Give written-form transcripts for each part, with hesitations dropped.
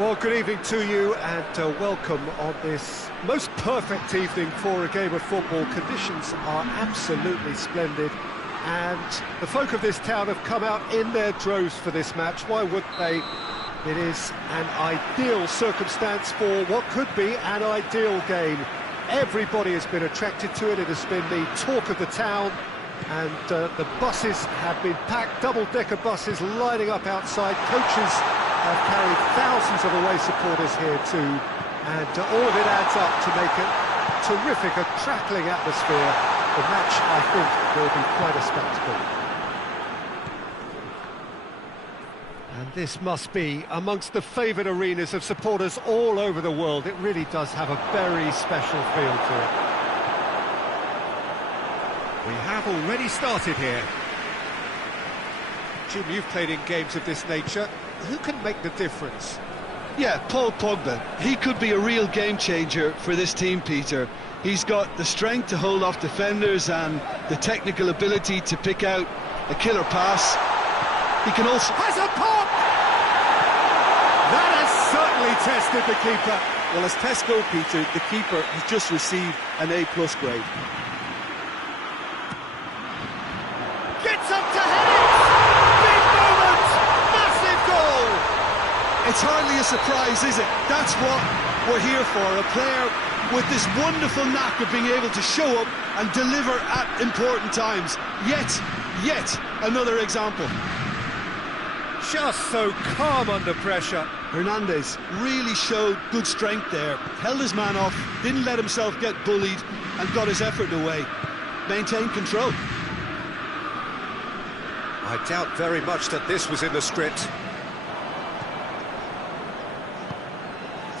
Well, good evening to you and welcome on this most perfect evening for a game of football. Conditions are absolutely splendid and the folk of this town have come out in their droves for this match. Why wouldn't they? It is an ideal circumstance for what could be an ideal game. Everybody has been attracted to it. It has been the talk of the town, and the buses have been packed, double-decker buses lining up outside. Coaches have carried thousands of away supporters here too, and all of it adds up to make it terrific, a crackling atmosphere. The match, I think, will be quite a spectacle. And this must be amongst the favoured arenas of supporters all over the world. It really does have a very special feel to it. We have already started here. Jim, you've played in games of this nature. Who can make the difference? Yeah, Paul Pogba. He could be a real game changer for this team, Peter. He's got the strength to hold off defenders and the technical ability to pick out a killer pass. He can also... Has a pop! That has certainly tested the keeper. Well, as tests go, Peter, the keeper has just received an A+ grade. Gets up to head it! Big moment! Massive goal! It's hardly a surprise, is it? That's what we're here for, a player with this wonderful knack of being able to show up and deliver at important times. Yet another example. Just so calm under pressure. Hernandez really showed good strength there, held his man off, didn't let himself get bullied and got his effort away. Maintained control. I doubt very much that this was in the script.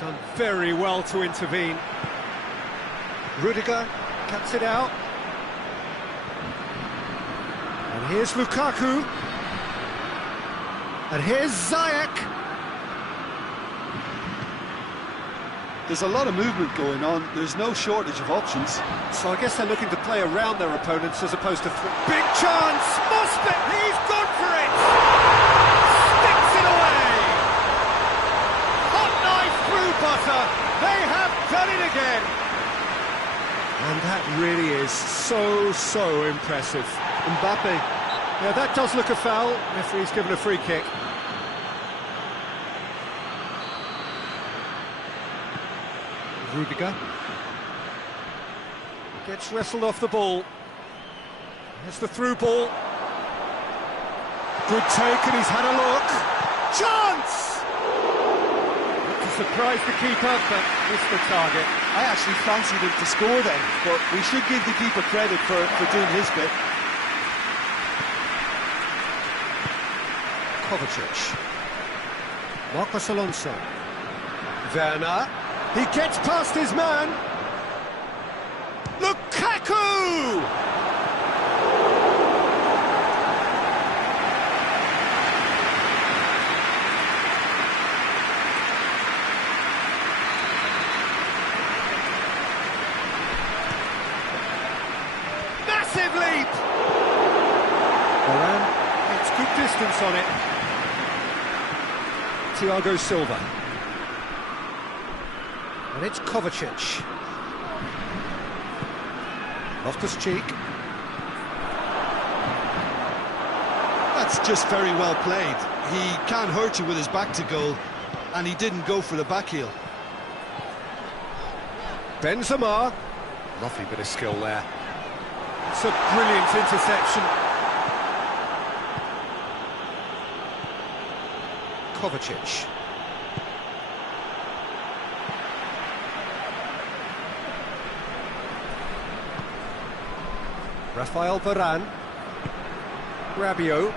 Done very well to intervene. Rudiger cuts it out. And here's Lukaku. And here's Ziyech. There's a lot of movement going on. There's no shortage of options. So I guess they're looking to play around their opponents as opposed to... Big chance! Mosbet, he's gone for it! Sticks it away! Hot knife through butter. They have done it again. And that really is so impressive. Mbappe. Yeah, that does look a foul. Referee's given a free kick. Rudiger gets wrestled off the ball. Here's the through ball. Good take, and he's had a look. Chance! Not to surprise the keeper, but missed the target. I actually fancied him to score then, but we should give the keeper credit for doing his bit. Kovacic. Marcos Alonso. Werner. He gets past his man. Lukaku! Massive leap! Varane gets good distance on it. Thiago Silva. And it's Kovacic. Loftus-Cheek. That's just very well played. He can't hurt you with his back to goal, and he didn't go for the back heel. Benzema. Lovely bit of skill there. It's a brilliant interception. Kovacic. Rafael Varane. Rabiot.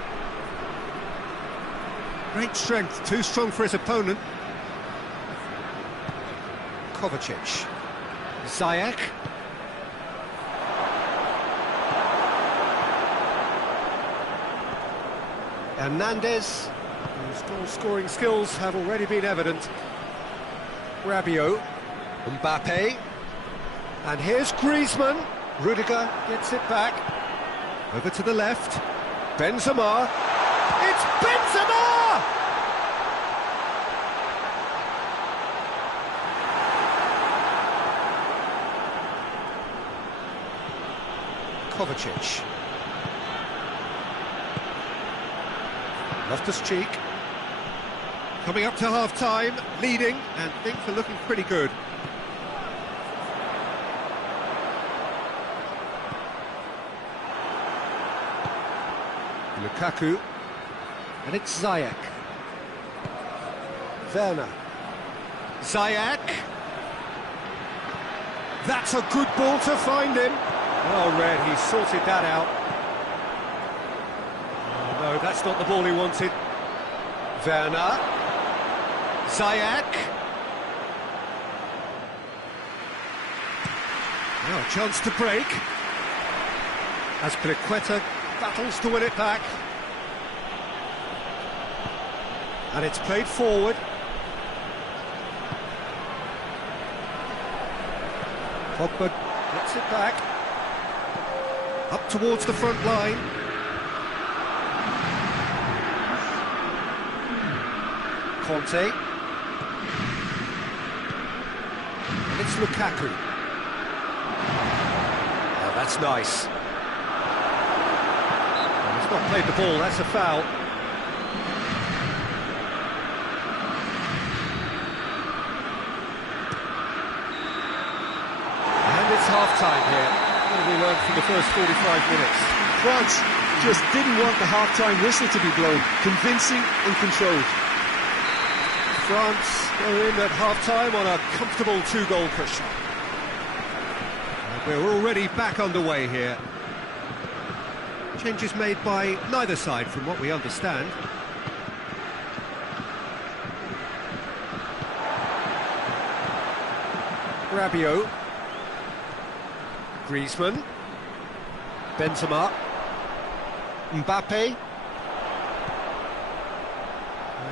Great strength, too strong for his opponent. Kovacic. Ziyech. Hernandez, whose goal-scoring skills have already been evident. Rabiot. Mbappe. And here's Griezmann. Rudiger gets it back. Over to the left. Benzema. It's Benzema! Kovacic. Loftus-Cheek. Coming up to half-time, leading, and things are looking pretty good. Lukaku. And it's Ziyech. Werner. Ziyech. That's a good ball to find him. Well read, he sorted that out. Oh, no, that's not the ball he wanted. Werner. Ziyech. Now a chance to break. Azpilicueta battles to win it back. And it's played forward. Pogba gets it back. Up towards the front line. Conte. And it's Lukaku. Oh, that's nice. Well, he's not played the ball, that's a foul. Half-time here. What have we learned from the first 45 minutes? France just didn't want the half-time whistle to be blown. Convincing and controlled. France are in at half-time on a comfortable two-goal cushion. And we're already back underway here. Changes made by neither side, from what we understand. Rabiot. Griezmann, Benzema, Mbappe.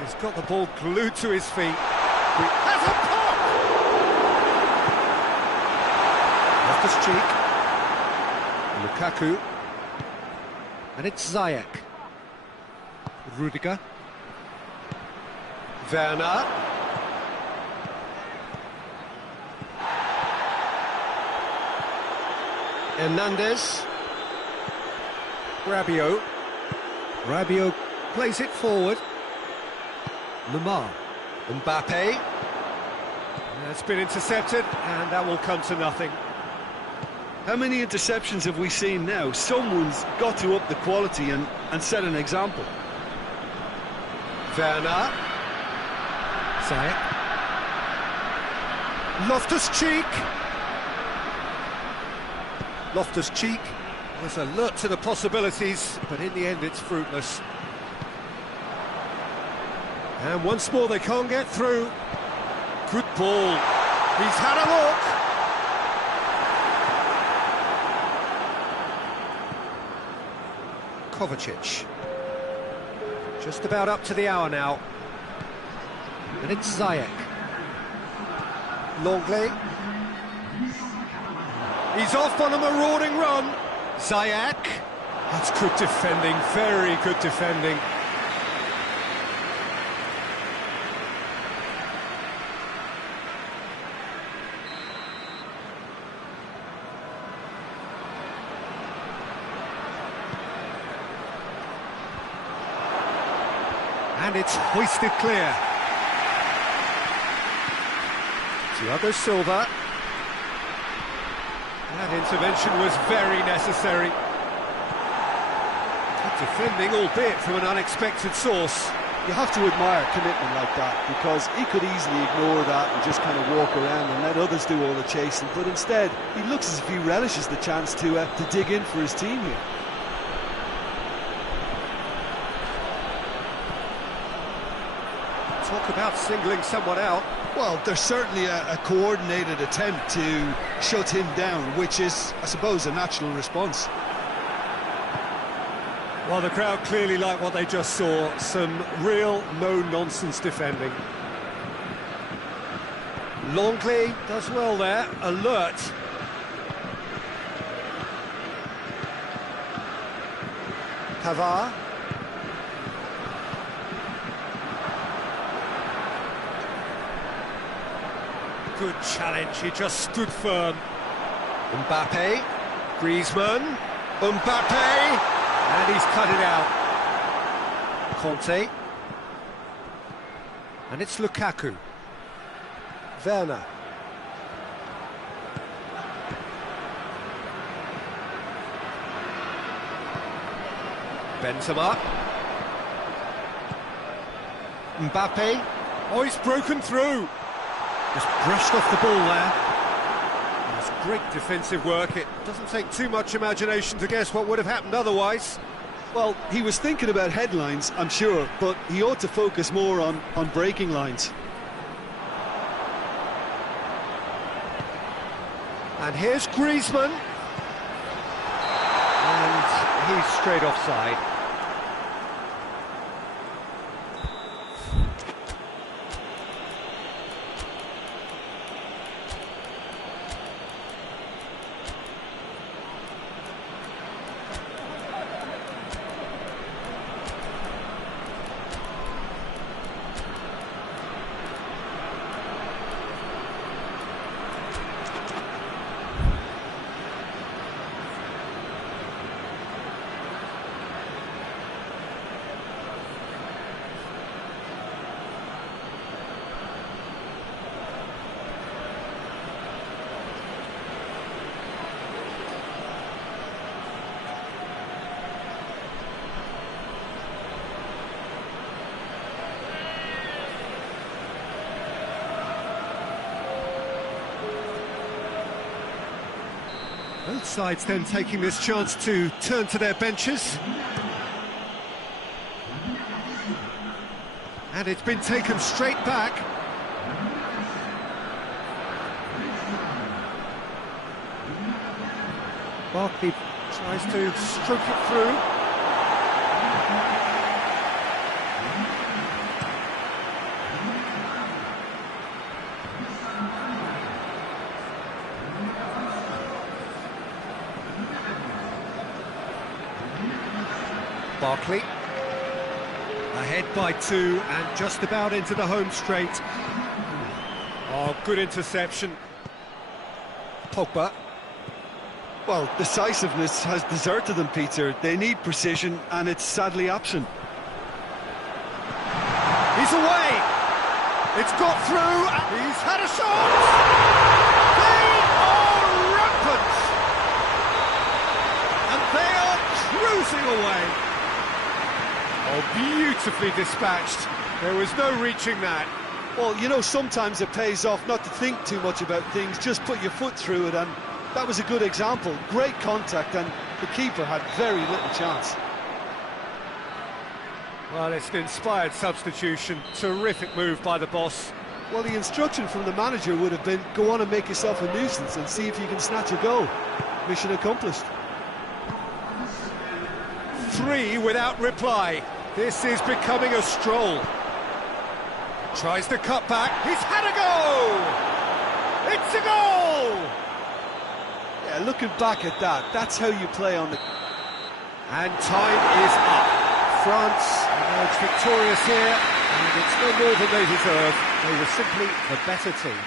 He's got the ball glued to his feet. He has a pop! Loftus-Cheek, Lukaku, and it's Ziyech. Rudiger, Werner. Hernandez. Rabiot. Rabiot plays it forward. Lemar. Mbappe. That's been intercepted, and that will come to nothing. How many interceptions have we seen now? Someone's got to up the quality and set an example. Werner. Ziyech. Loftus-Cheek. Loftus-Cheek was alert to the possibilities, but in the end it's fruitless. And once more they can't get through. Good ball. He's had a look. Kovacic. Just about up to the hour now. And it's Ziyech. Longley. He's off on a marauding run. Ziyech. That's good defending, very good defending. And it's hoisted clear. Thiago Silva. That intervention was very necessary. Good defending, albeit from an unexpected source. You have to admire commitment like that, because he could easily ignore that and just kind of walk around and let others do all the chasing, but instead he looks as if he relishes the chance to dig in for his team here. Talk about singling someone out. Well, there's certainly a coordinated attempt to shut him down, which is, I suppose, a natural response. Well, the crowd clearly like what they just saw. Some real no-nonsense defending. Longley does well there, alert. Pavard. Good challenge, he just stood firm. Mbappe, Griezmann, Mbappe, and he's cut it out. Conte, and it's Lukaku. Werner. Benzema. Mbappe. Oh, he's broken through. Just brushed off the ball there. It's great defensive work. It doesn't take too much imagination to guess what would have happened otherwise. Well, he was thinking about headlines, I'm sure, but he ought to focus more on breaking lines. And here's Griezmann. And he's straight offside. Both sides then taking this chance to turn to their benches. And it's been taken straight back. Barkley tries to stroke it through. Barkley, ahead by 2 and just about into the home straight. Oh, good interception. Pogba. Well, decisiveness has deserted them, Peter. They need precision, and it's sadly absent. He's away! It's got through, he's had a shot! They are rampant! And they are cruising away! Oh, beautifully dispatched. There was no reaching that. Well, you know, sometimes it pays off not to think too much about things, just put your foot through it, and that was a good example. Great contact, and the keeper had very little chance. Well, it's an inspired substitution. Terrific move by the boss. Well, the instruction from the manager would have been, go on and make yourself a nuisance and see if you can snatch a goal. Mission accomplished. 3 without reply. This is becoming a stroll. Tries the cut back. He's had a go! It's a goal! Yeah, looking back at that, that's how you play on the... And time is up. France emerged victorious here, and it's no more than they deserve. They were simply the better team.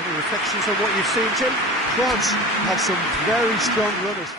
Any reflections on what you've seen, Jim? France have some very strong runners.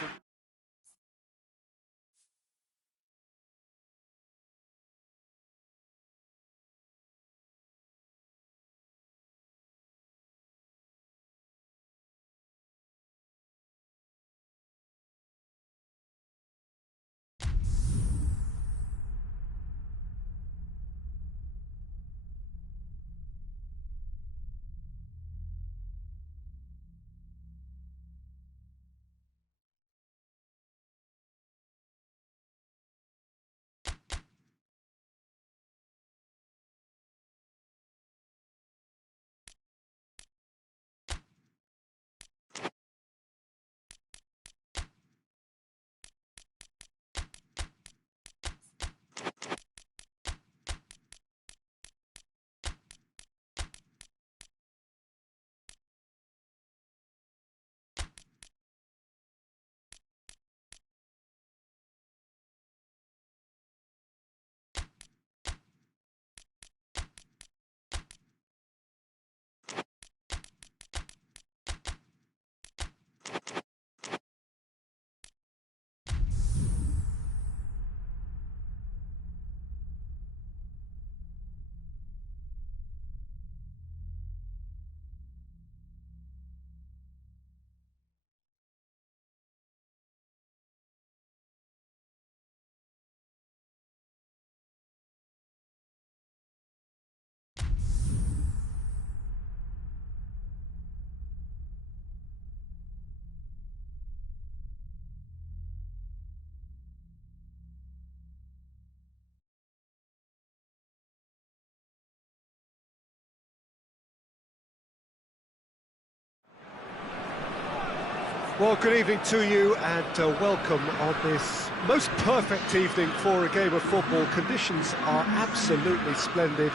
Well, good evening to you and welcome on this most perfect evening for a game of football. Conditions are absolutely splendid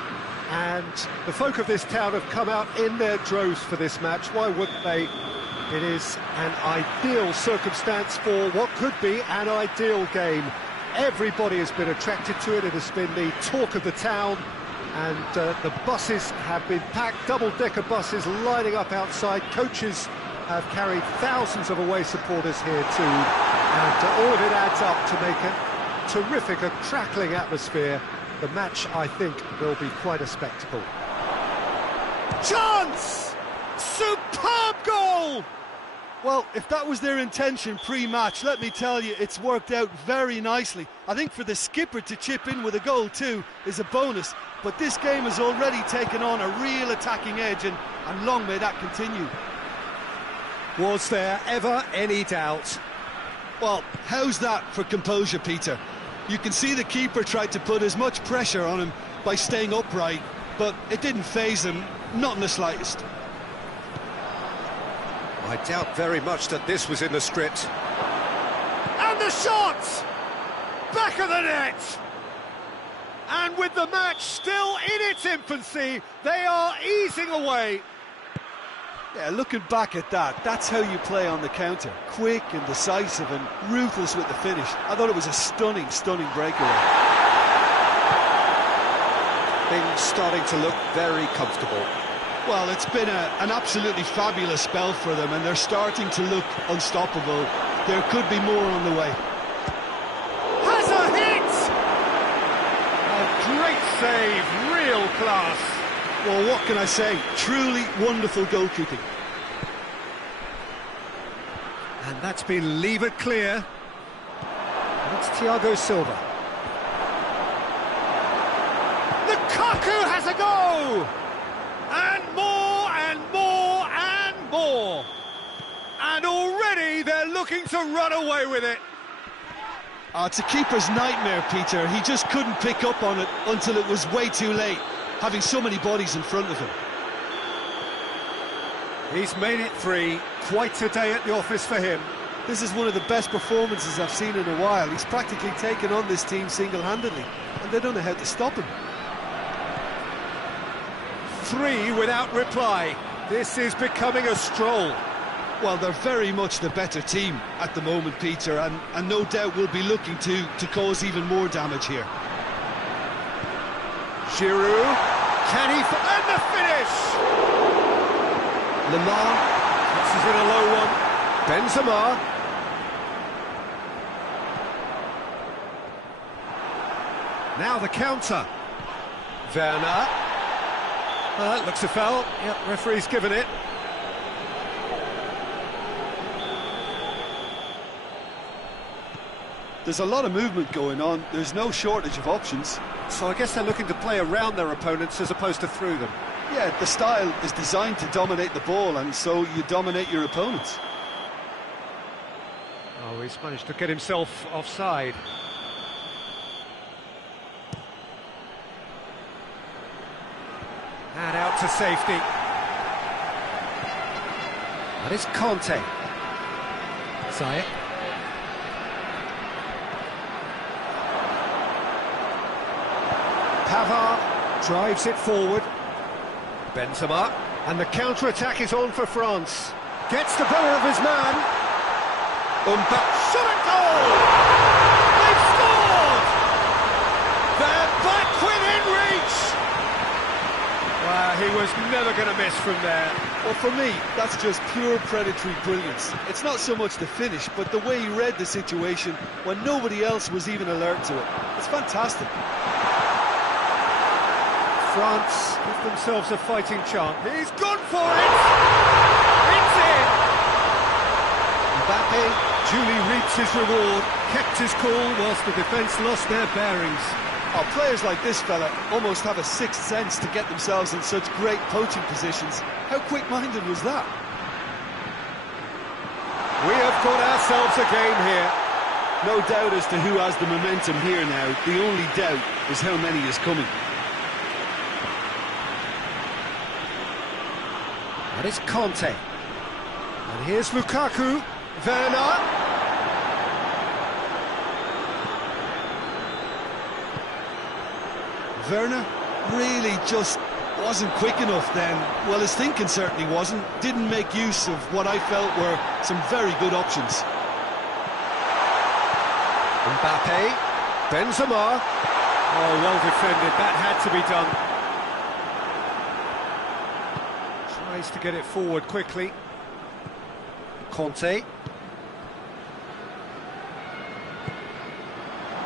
and the folk of this town have come out in their droves for this match. Why wouldn't they? It is an ideal circumstance for what could be an ideal game. Everybody has been attracted to it. It has been the talk of the town and the buses have been packed, double-decker buses lining up outside. Coaches have carried thousands of away supporters here too, and all of it adds up to make a terrific, a crackling atmosphere. The match, I think, will be quite a spectacle. Chance! Superb goal! Well, if that was their intention pre-match, let me tell you, it's worked out very nicely. I think for the skipper to chip in with a goal too is a bonus, but this game has already taken on a real attacking edge, and long may that continue. Was there ever any doubt? Well, how's that for composure, Peter? You can see the keeper tried to put as much pressure on him by staying upright, but it didn't faze him, not in the slightest. I doubt very much that this was in the script. And the shot! Back of the net! And with the match still in its infancy, they are easing away. Yeah, looking back at that, that's how you play on the counter. Quick and decisive and ruthless with the finish. I thought it was a stunning, stunning breakaway. Things starting to look very comfortable. Well, it's been an absolutely fabulous spell for them, and they're starting to look unstoppable. There could be more on the way. Has a hit! A great save, real class. Well, what can I say? Truly wonderful goalkeeping. And that's been levered clear. And it's Thiago Silva. Lukaku has a go! And more and more and more. And already they're looking to run away with it. It's a keeper's nightmare, Peter. He just couldn't pick up on it until it was way too late, having so many bodies in front of him. He's made it three. Quite a day at the office for him. This is one of the best performances I've seen in a while. He's practically taken on this team single-handedly, and they don't know how to stop him. Three without reply. This is becoming a stroll. Well, they're very much the better team at the moment, Peter, and no doubt will be looking to cause even more damage here. Giroud, can he... and the finish! Lemar, this is in a low one. Benzema. Now the counter. Werner. Looks a foul. Yep, referee's given it. There's a lot of movement going on. There's no shortage of options. So I guess they're looking to play around their opponents as opposed to through them. Yeah, the style is designed to dominate the ball, and so you dominate your opponents. Oh, he's managed to get himself offside. And out to safety. That is Conte. Zayek. Pavard drives it forward. Benzema, and the counter-attack is on for France. Gets the better of his man. Shot and goal! They've scored! They're back within reach! Wow, he was never going to miss from there. Well, for me, that's just pure predatory brilliance. It's not so much the finish, but the way he read the situation when nobody else was even alert to it. It's fantastic. France give themselves a fighting chance. He's gone for it! It's in! Mbappe duly reaps his reward, kept his cool whilst the defence lost their bearings. Oh, players like this fella almost have a sixth sense to get themselves in such great poaching positions. How quick-minded was that? We have got ourselves a game here. No doubt as to who has the momentum here now. The only doubt is how many is coming. That is Conte. And here's Lukaku. Werner. Werner really just wasn't quick enough then. Well, his thinking certainly wasn't. Didn't make use of what I felt were some very good options. Mbappe, Benzema. Oh, well defended, that had to be done. Tries to get it forward quickly. Conte.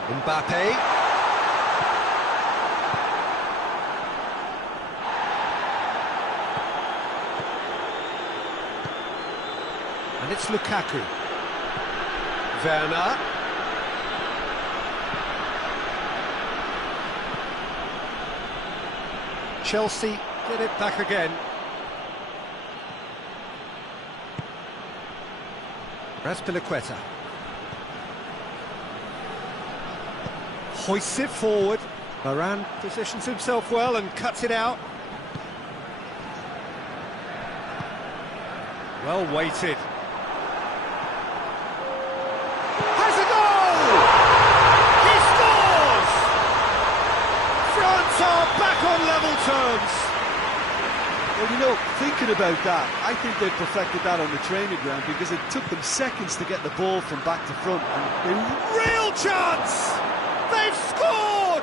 Mbappe. And it's Lukaku. Werner. Chelsea get it back again. Raspilicueta. Hoists it forward. Varane positions himself well and cuts it out. Well weighted. Has a goal! He scores! France are back on level terms. Well, you know, thinking about that, I think they perfected that on the training ground because it took them seconds to get the ball from back to front. And real chance! They've scored!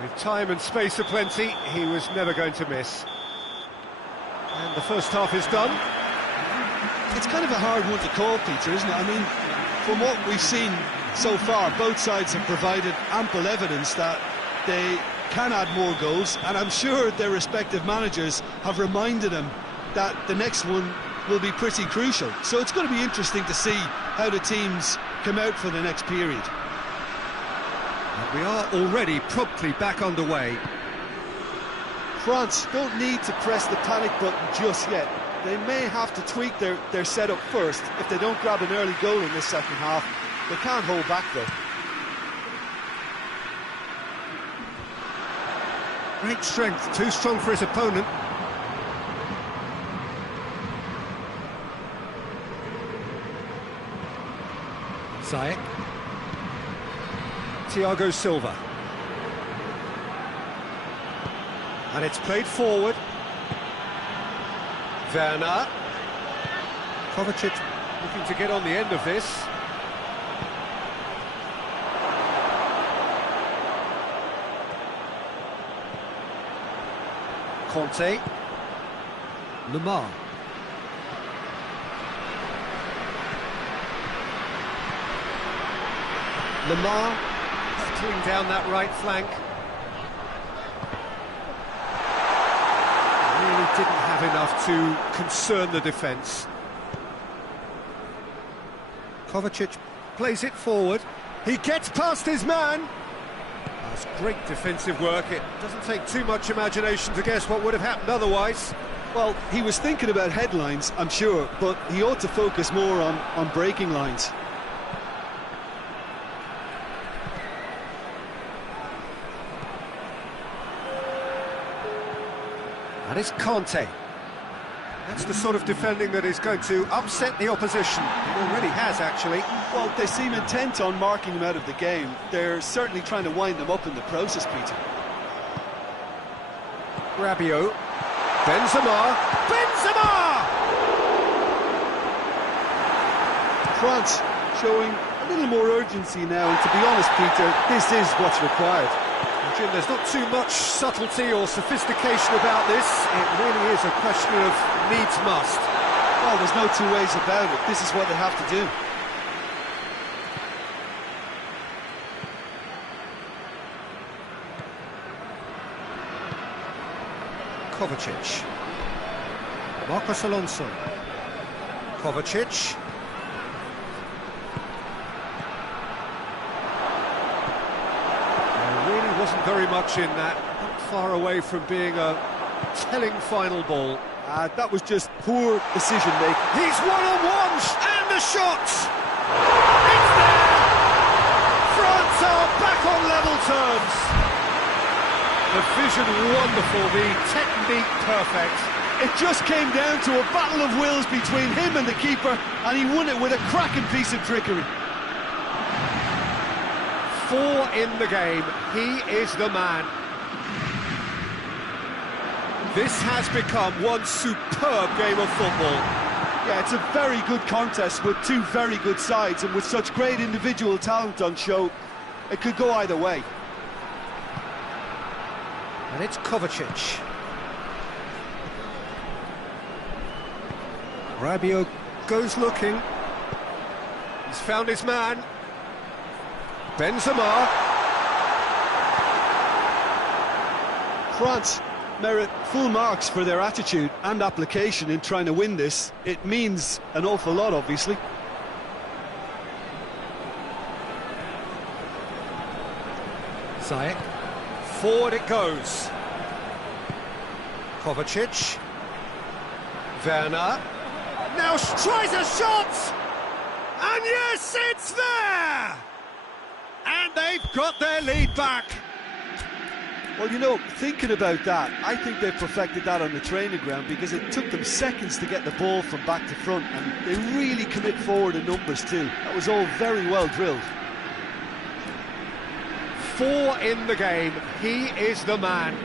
With time and space aplenty, he was never going to miss. And the first half is done. It's kind of a hard one to call, Peter, isn't it? I mean, from what we've seen so far, both sides have provided ample evidence that they can add more goals, and I'm sure their respective managers have reminded them that the next one will be pretty crucial. So it's going to be interesting to see how the teams come out for the next period. And we are already promptly back underway. France don't need to press the panic button just yet. They may have to tweak their setup first if they don't grab an early goal in this second half. They can't hold back though. Great strength, too strong for his opponent. Ziyech. Thiago Silva. And it's played forward. Werner. Kovacic looking to get on the end of this. Conte. Lemar. Lemar hurtling down that right flank. Really didn't have enough to concern the defence. Kovacic plays it forward. He gets past his man. That's great defensive work. It doesn't take too much imagination to guess what would have happened otherwise. Well, he was thinking about headlines, I'm sure, but he ought to focus more on breaking lines. And it's Conte. That's the sort of defending that is going to upset the opposition. It already has, actually. Well, they seem intent on marking him out of the game. They're certainly trying to wind them up in the process, Peter. Rabiot. Benzema. Benzema! France showing a little more urgency now, and to be honest, Peter, this is what's required. Jim, there's not too much subtlety or sophistication about this. It really is a question of needs must. Well, there's no two ways about it. This is what they have to do. Kovacic. Marcos Alonso. Kovacic. Wasn't very much in that, not far away from being a telling final ball. That was just poor decision making. He's one-on-one, and the shot! It's there! France are back on level terms. The vision wonderful, the technique perfect. It just came down to a battle of wills between him and the keeper, and he won it with a cracking piece of trickery. 4 in the game. He is the man. This has become one superb game of football. Yeah, it's a very good contest with two very good sides, and with such great individual talent on show, it could go either way. And it's Kovacic. Rabiot goes looking. He's found his man. Benzema. France merit full marks for their attitude and application in trying to win this. It means an awful lot, obviously. Ziyech. Forward it goes. Kovacic. Werner. Now tries a shot! And yes, it's there! And they've got their lead back. Well, you know, thinking about that, I think they perfected that on the training ground, because it took them seconds to get the ball from back to front, and they really commit forward in numbers too. That was all very well drilled. 4 in the game. He is the man.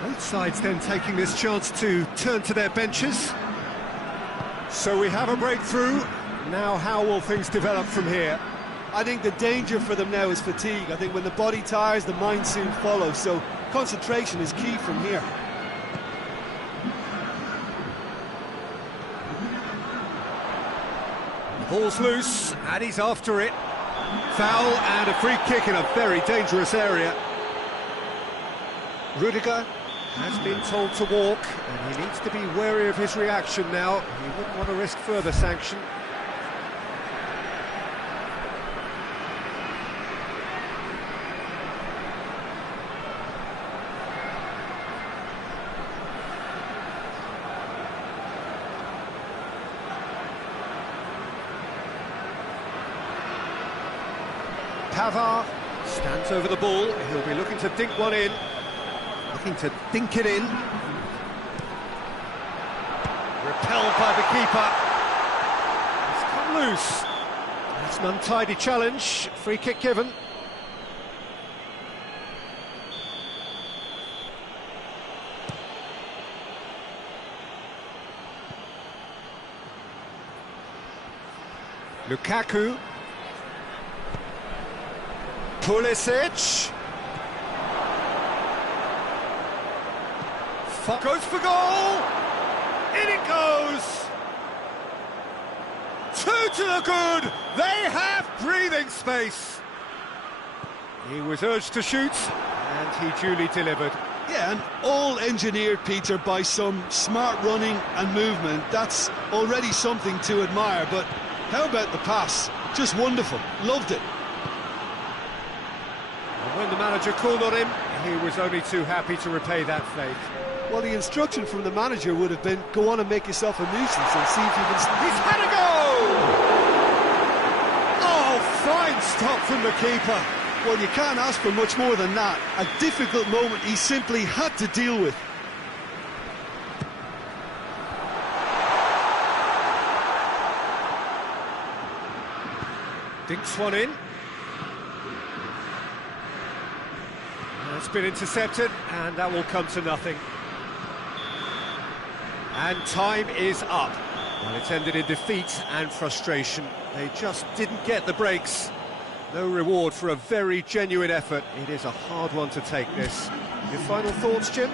Both sides then taking this chance to turn to their benches. So we have a breakthrough. Now how will things develop from here? I think the danger for them now is fatigue. I think when the body tires, the mind soon follows, so concentration is key from here. Ball's loose, and he's after it. Foul and a free kick in a very dangerous area. Rudiger has been told to walk, and he needs to be wary of his reaction now. He wouldn't want to risk further sanction. Pavard stands over the ball. He'll be looking to dink one in. Looking to dink it in. Repelled by the keeper. It's come loose. That's an untidy challenge. Free kick given. Lukaku. Pulisic. Goes for goal! In it goes! 2 to the good! They have breathing space! He was urged to shoot, and he duly delivered. Yeah, and all engineered, Peter, by some smart running and movement. That's already something to admire, but how about the pass? Just wonderful. Loved it. And when the manager called on him, he was only too happy to repay that faith. Well, the instruction from the manager would have been, go on and make yourself a nuisance and see if you can... He's had a go! Oh, fine stop from the keeper. Well, you can't ask for much more than that. A difficult moment he simply had to deal with. Dinks one in. It's been intercepted, and that will come to nothing. And time is up. Well, it's ended in defeat and frustration. They just didn't get the breaks. No reward for a very genuine effort. It is a hard one to take, this. Your final thoughts, Jim?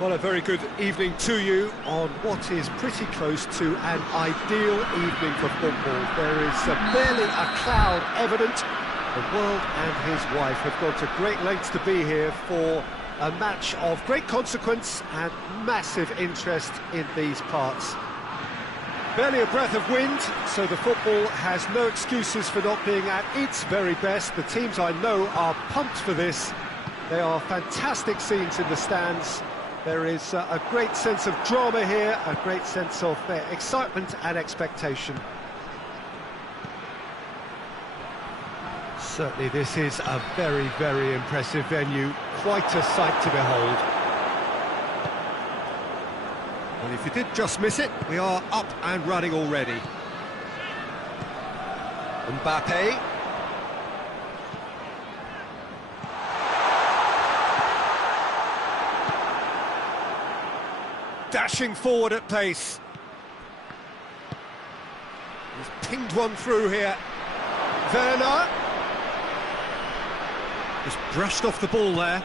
Well, a very good evening to you on what is pretty close to an ideal evening for football. There is barely a cloud evident. The world and his wife have gone to great lengths to be here for a match of great consequence and massive interest in these parts. Barely a breath of wind, so the football has no excuses for not being at its very best. The teams I know are pumped for this. They are fantastic scenes in the stands. There is a great sense of drama here, a great sense of excitement and expectation. Certainly this is a very, very impressive venue, quite a sight to behold. Well, if you did just miss it, we are up and running already. Mbappe. Dashing forward at pace. He's pinged one through here. Werner. Just brushed off the ball there.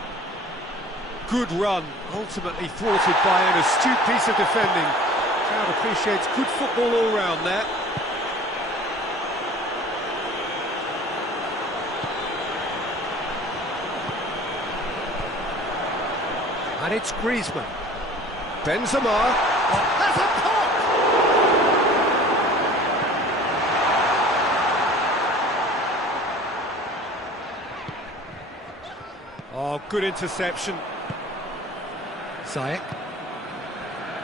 Good run, ultimately thwarted by an astute piece of defending. Crowd appreciates good football all round there. And it's Griezmann. Benzema has a pop! Oh, good interception. Ziyech.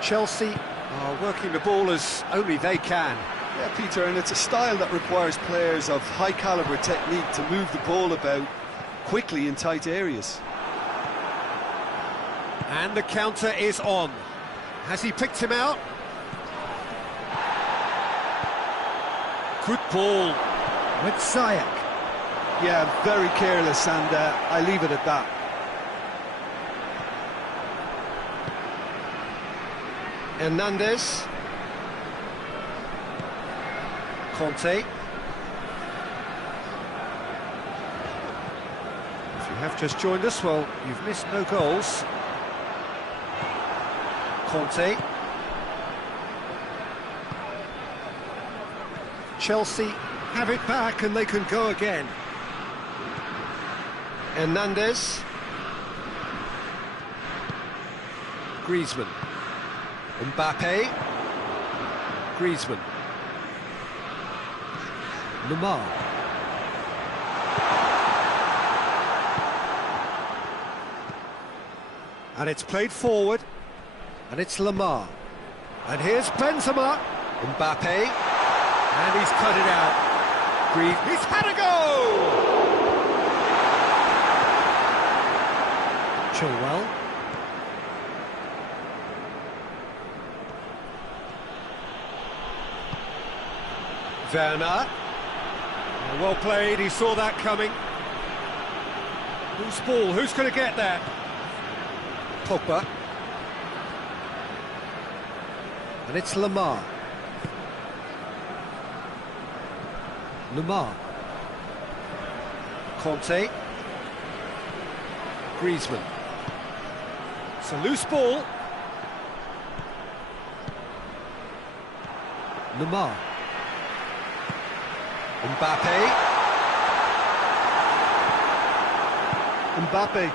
Chelsea are working the ball as only they can. Yeah, Peter, and it's a style that requires players of high-caliber technique to move the ball about quickly in tight areas. And the counter is on. Has he picked him out? Good ball with Ziyech. Yeah, very careless, and I leave it at that. Hernandez. Conte. If you have just joined us, well, you've missed no goals. Conte. Chelsea have it back and they can go again. Hernandez. Griezmann. Mbappe. Griezmann. Lamar. And it's played forward. And it's Lamar. And here's Benzema. Mbappe. And he's cut it out. He's had a go! Chilwell. Werner. Well played, he saw that coming. Who's ball? Who's going to get that? Pogba. And it's Lamar. Lamar. Conte. Griezmann. It's a loose ball. Lamar. Mbappe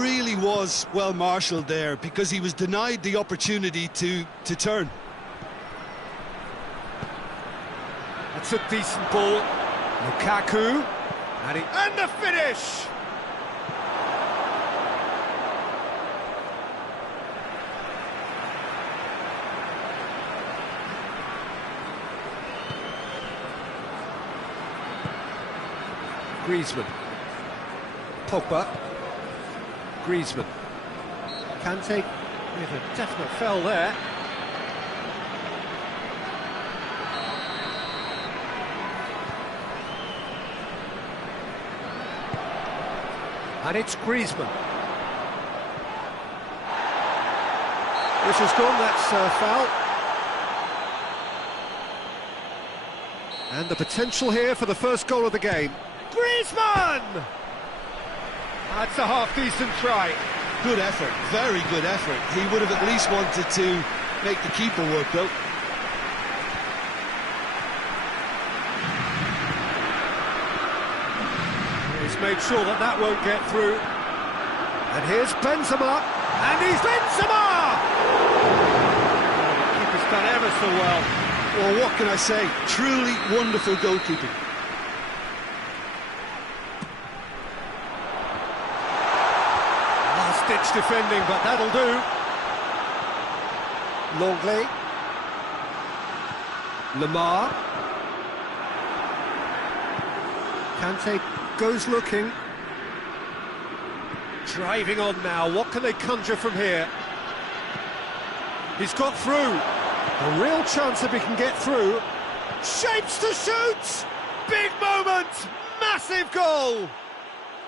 really was well marshalled there because he was denied the opportunity to turn. That's a decent ball. Lukaku. And the finish! Griezmann. Pogba. Griezmann. Kante with a definite foul there. And it's Griezmann. This has gone, that's a foul. And the potential here for the first goal of the game. Griezmann! That's a half-decent try. Good effort, very good effort. He would have at least wanted to make the keeper work, though. He's made sure that that won't get through. And here's Benzema, and he's Benzema! Oh, the keeper's done ever so well. Well, what can I say? Truly wonderful goalkeeping. Last-ditch defending, but that'll do. Longley. Lamar. Kante goes looking. Driving on now, what can they conjure from here? He's got through. A real chance if he can get through. Shapes to shoot! Big moment! Massive goal!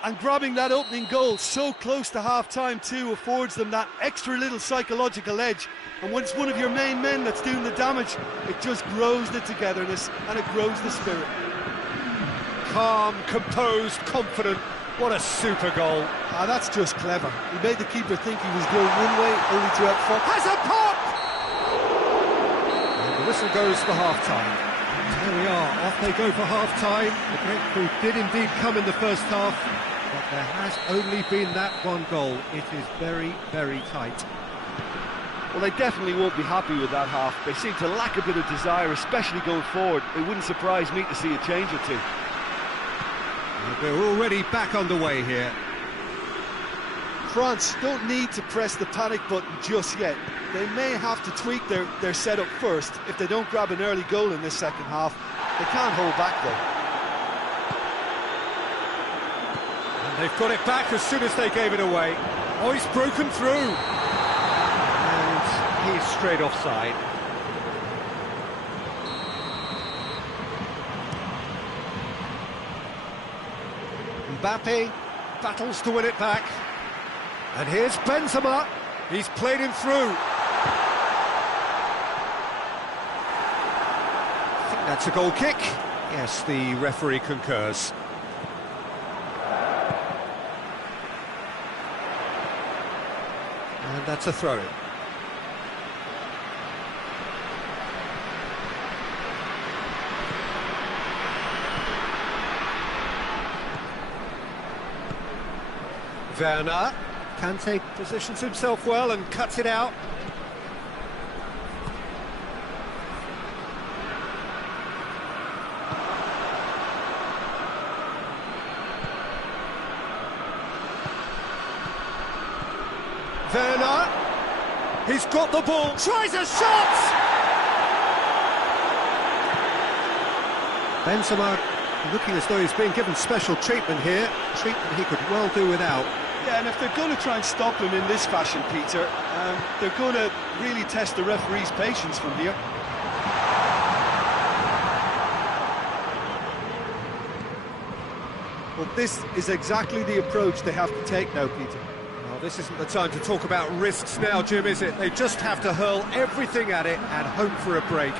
And grabbing that opening goal so close to half-time too affords them that extra little psychological edge. And when it's one of your main men that's doing the damage, it just grows the togetherness and it grows the spirit. Calm, composed, confident. What a super goal. Ah, that's just clever. He made the keeper think he was going one way, only to outfox. Has a pop! And the whistle goes for half-time. There we are, off they go for half-time. The breakthrough did indeed come in the first half, but there has only been that one goal. It is very, very tight. Well, they definitely won't be happy with that half. They seem to lack a bit of desire, especially going forward. It wouldn't surprise me to see a change or two. We're already back underway here. France don't need to press the panic button just yet. They may have to tweak their setup first if they don't grab an early goal in this second half. They can't hold back though. And they've got it back as soon as they gave it away. Oh, he's broken through. And he's straight offside. Mbappe battles to win it back. And here's Benzema. He's played him through. I think that's a goal kick. Yes, the referee concurs. And that's a throw-in. Werner. Kante positions himself well and cuts it out. Werner. He's got the ball. Tries a shot! Benzema looking as though he's being given special treatment here. Treatment he could well do without. Yeah, and if they're going to try and stop him in this fashion, Peter, they're going to really test the referee's patience from here. Well, this is exactly the approach they have to take now, Peter. Well, this isn't the time to talk about risks now, Jim, is it? They just have to hurl everything at it and hope for a break.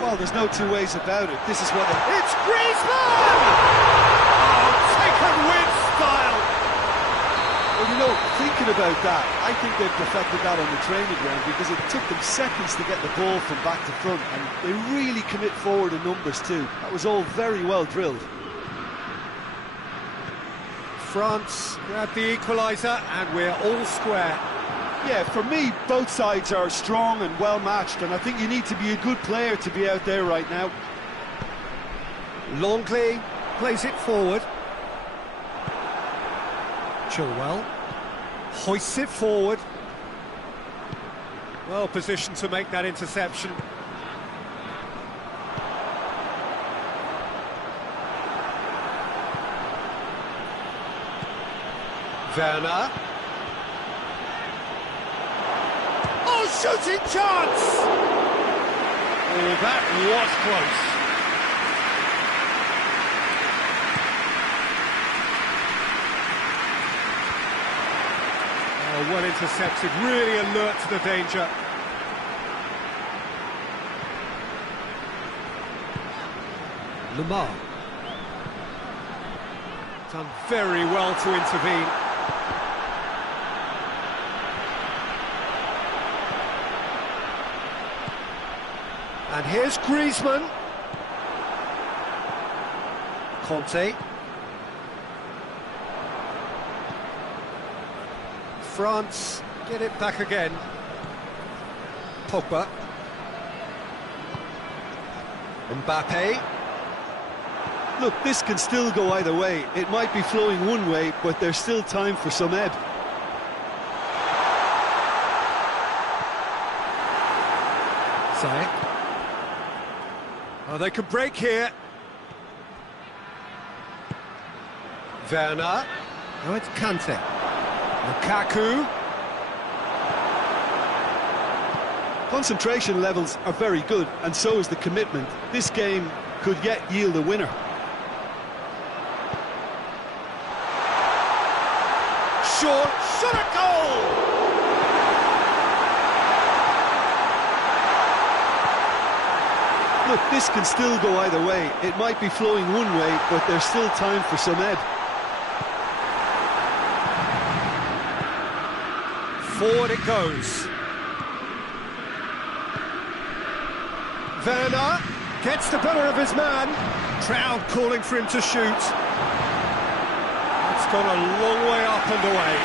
Well, there's no two ways about it. This is what they... It's Griezmann! Oh, taken with style! Well, you know, thinking about that, I think they've perfected that on the training ground because it took them seconds to get the ball from back to front, and they really commit forward in numbers too. That was all very well drilled. France grab the equaliser, and we're all square. Yeah, for me, both sides are strong and well matched, and I think you need to be a good player to be out there right now. Longley plays it forward. Chilwell hoists it forward. Well positioned to make that interception. Werner. Oh, shooting chance! Oh, that was close. Oh, well intercepted, really alert to the danger. Lamar. Done very well to intervene. And here's Griezmann. Conte. France get it back again. Pogba. Mbappe. Look, this can still go either way. It might be flowing one way, but there's still time for some ebb. Saïd. Oh, they could break here. Werner. Oh, it's Kante. Lukaku. Concentration levels are very good, and so is the commitment. This game could yet yield a winner. Shot at goal! Look, this can still go either way. It might be flowing one way, but there's still time for some ebb. Forward it goes. Werner gets the better of his man. Crowd calling for him to shoot. It's gone a long way up and away.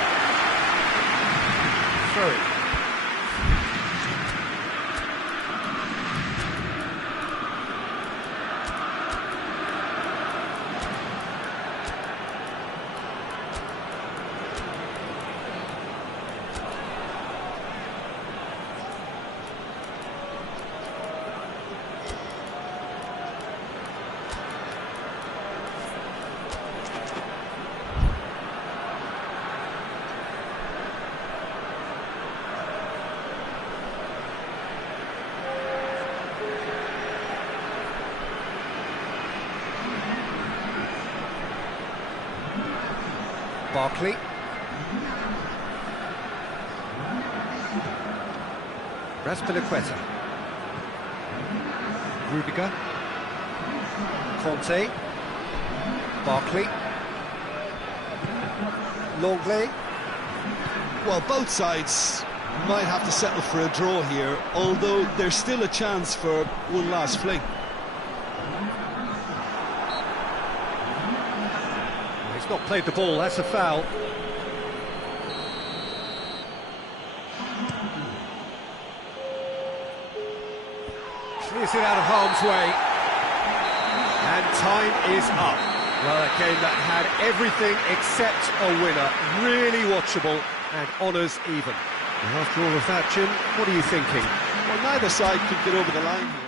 Through. Barkley. Raspinaqueta. Rudiger. Conte. Barkley. Longley. Well, both sides might have to settle for a draw here, although there's still a chance for one last fling. He's not played the ball, that's a foul. Clears it out of harm's way. And time is up. Well, a game that had everything except a winner. Really watchable and honours even. And after all of that, Jim, what are you thinking? Well, neither side could get over the line here.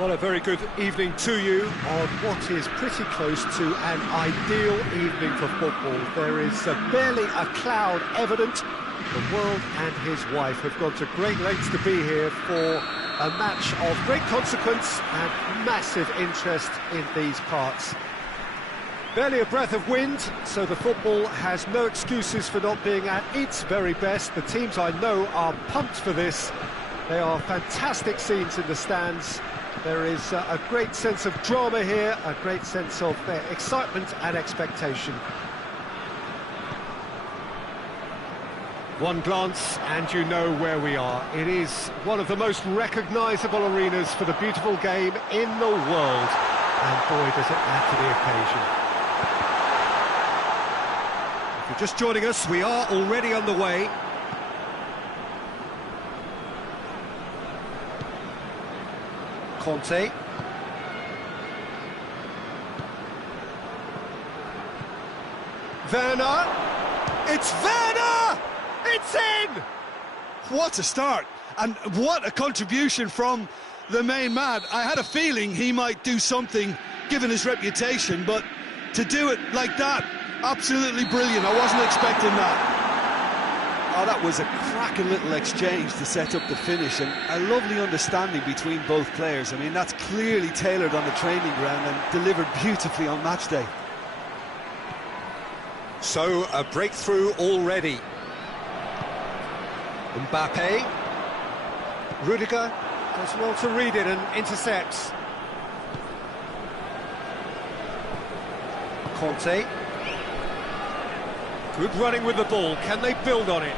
Well, a very good evening to you on what is pretty close to an ideal evening for football. There is barely a cloud evident. The world and his wife have gone to great lengths to be here for a match of great consequence and massive interest in these parts. Barely a breath of wind, so the football has no excuses for not being at its very best. The teams I know are pumped for this. They are fantastic scenes in the stands. There is a great sense of drama here, a great sense of excitement and expectation. One glance and you know where we are. It is one of the most recognisable arenas for the beautiful game in the world. And boy, does it add to the occasion. If you're just joining us, we are already underway. Conte. Werner. It's Werner! It's in! What a start, and what a contribution from the main man. I had a feeling he might do something, given his reputation, but to do it like that, absolutely brilliant. I wasn't expecting that. Oh, that was a cracking little exchange to set up the finish, and a lovely understanding between both players. I mean, that's clearly tailored on the training ground and delivered beautifully on match day. So, a breakthrough already. Mbappe. Rudiger does well to read it and intercepts. Conte. Good running with the ball. Can they build on it?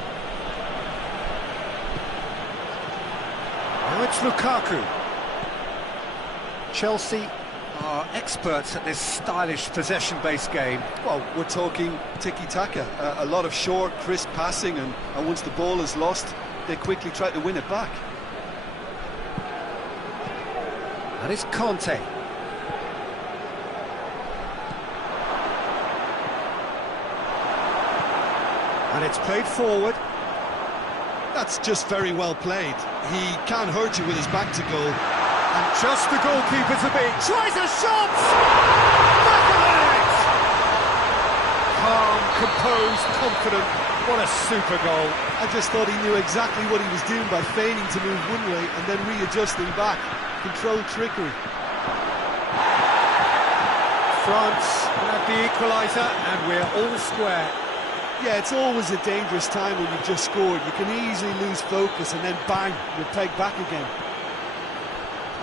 Now it's Lukaku. Chelsea are experts at this stylish possession-based game. Well, we're talking tiki-taka, a lot of short, crisp passing, and once the ball is lost, they quickly try to win it back. That is Conte. And it's played forward. That's just very well played. He can't hurt you with his back to goal. And just the goalkeeper to beat. Tries a shot! Back of the net! Calm, composed, confident. What a super goal. I just thought he knew exactly what he was doing by feigning to move one way and then readjusting back. Controlled trickery. France have the equaliser and we're all square. Yeah, it's always a dangerous time when you've just scored. You can easily lose focus and then bang, you're pegged back again.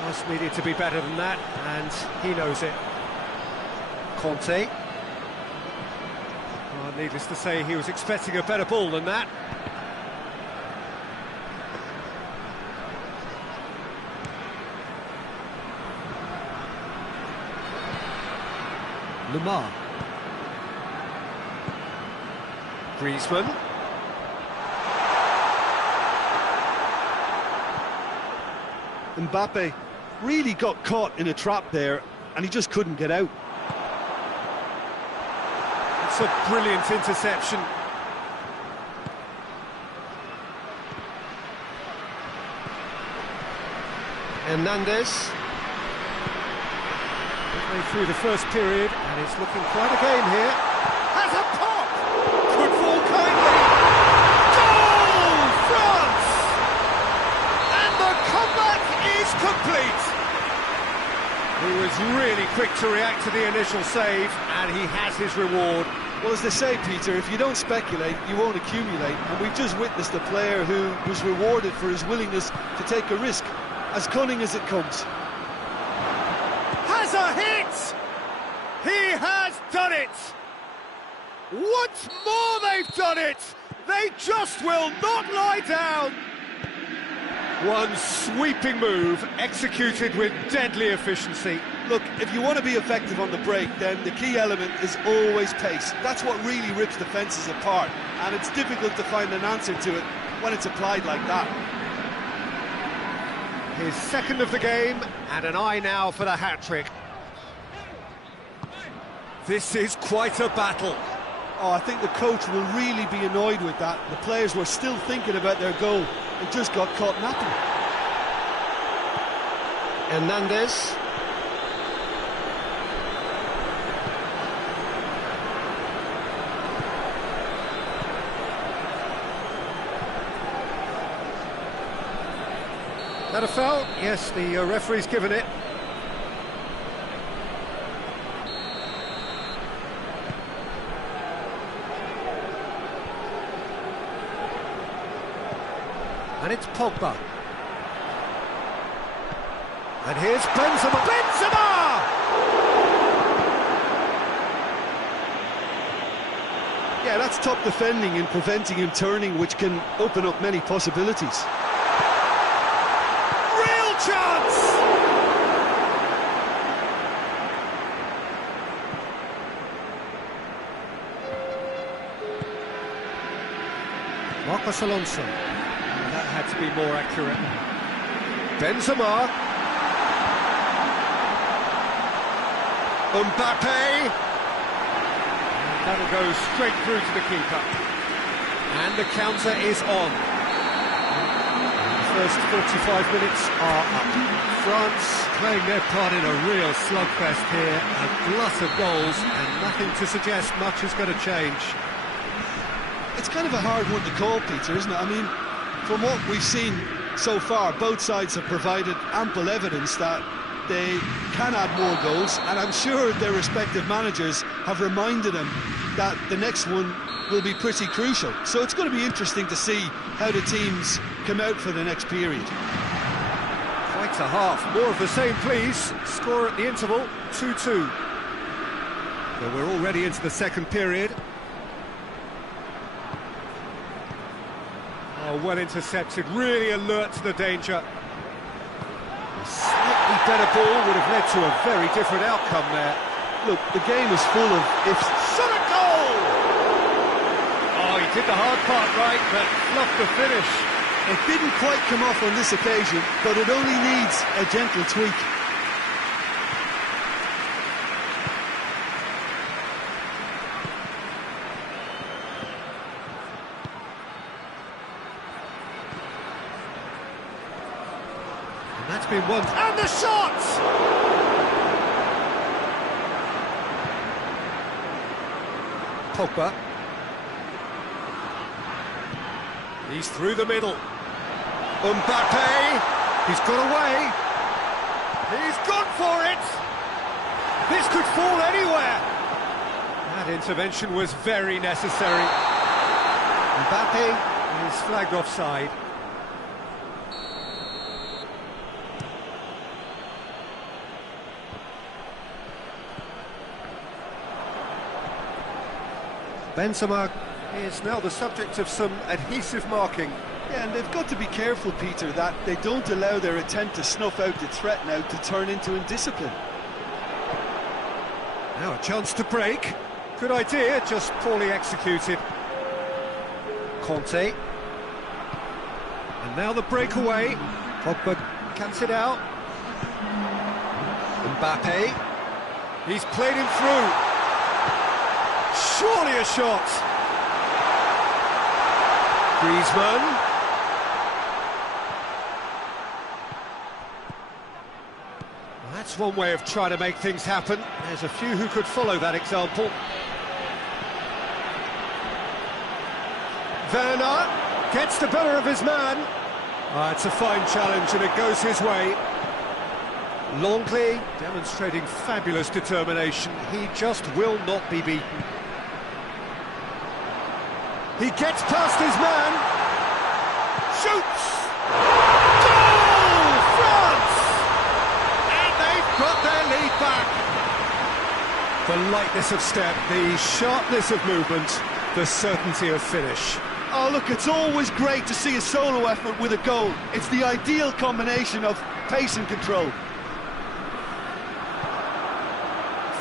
Us needed to be better than that, and he knows it. Conte. Oh, needless to say, he was expecting a better ball than that. Lamar. Griezmann. Mbappe really got caught in a trap there, and he just couldn't get out. It's a brilliant interception. Hernandez. Midway through the first period, and it's looking quite a game here. Has a pop! Could fall kindly. Goal! France! And the comeback is complete. He was really quick to react to the initial save, and he has his reward. Well, as they say, Peter, if you don't speculate, you won't accumulate. And we've just witnessed a player who was rewarded for his willingness to take a risk, as cunning as it comes. Has a hit! He has done it! Once more they've done it! They just will not lie down! One sweeping move, executed with deadly efficiency. Look, if you want to be effective on the break, then the key element is always pace. That's what really rips defences apart, and it's difficult to find an answer to it when it's applied like that. His second of the game, and an eye now for the hat-trick. This is quite a battle. Oh, I think the coach will really be annoyed with that. The players were still thinking about their goal and just got caught napping. Hernandez. That a foul? Yes, the referee's given it. And it's Pogba. And here's Benzema. Benzema! Yeah, that's top defending and preventing him turning, which can open up many possibilities. Real chance! Marcos Alonso. That had to be more accurate. Benzema. Mbappe. That'll go straight through to the keeper. And the counter is on. The first 45 minutes are up. France Playing their part in a real slugfest here. A glut of goals and nothing to suggest much is going to change. It's kind of a hard one to call, Peter, isn't it? I mean, from what we've seen so far, both sides have provided ample evidence that they can add more goals, and I'm sure their respective managers have reminded them that the next one will be pretty crucial. So it's going to be interesting to see how the teams come out for the next period. quite a half. More of the same, please. Score at the interval, 2-2. Well, we're already into the second period. Oh, well intercepted, really alert to the danger. A slightly better ball would have led to a very different outcome there. Look, the game is full of ifs. Shot a goal! Oh, he did the hard part right, but fluffed the finish. It didn't quite come off on this occasion, but it only needs a gentle tweak. And that's been one. And the shot! Pogba. He's through the middle. Mbappe! He's got away. He's gone for it! This could fall anywhere! That intervention was very necessary. Mbappe is flagged offside. Benzema is now the subject of some adhesive marking. Yeah, and they've got to be careful, Peter, that they don't allow their attempt to snuff out the threat now to turn into indiscipline. Now a chance to break. Good idea, just poorly executed. Conte. And now the breakaway. Pogba cuts it out. Mbappe. He's played him through. Surely a shot. Griezmann. That's one way of trying to make things happen. There's a few who could follow that example. Werner gets the better of his man. It's a fine challenge and it goes his way. Longley demonstrating fabulous determination. He just will not be beaten. He gets past his man. Shoots! Goal! France! And they've got their lead back. The lightness of step, the sharpness of movement, the certainty of finish. Oh, look, it's always great to see a solo effort with a goal. It's the ideal combination of pace and control.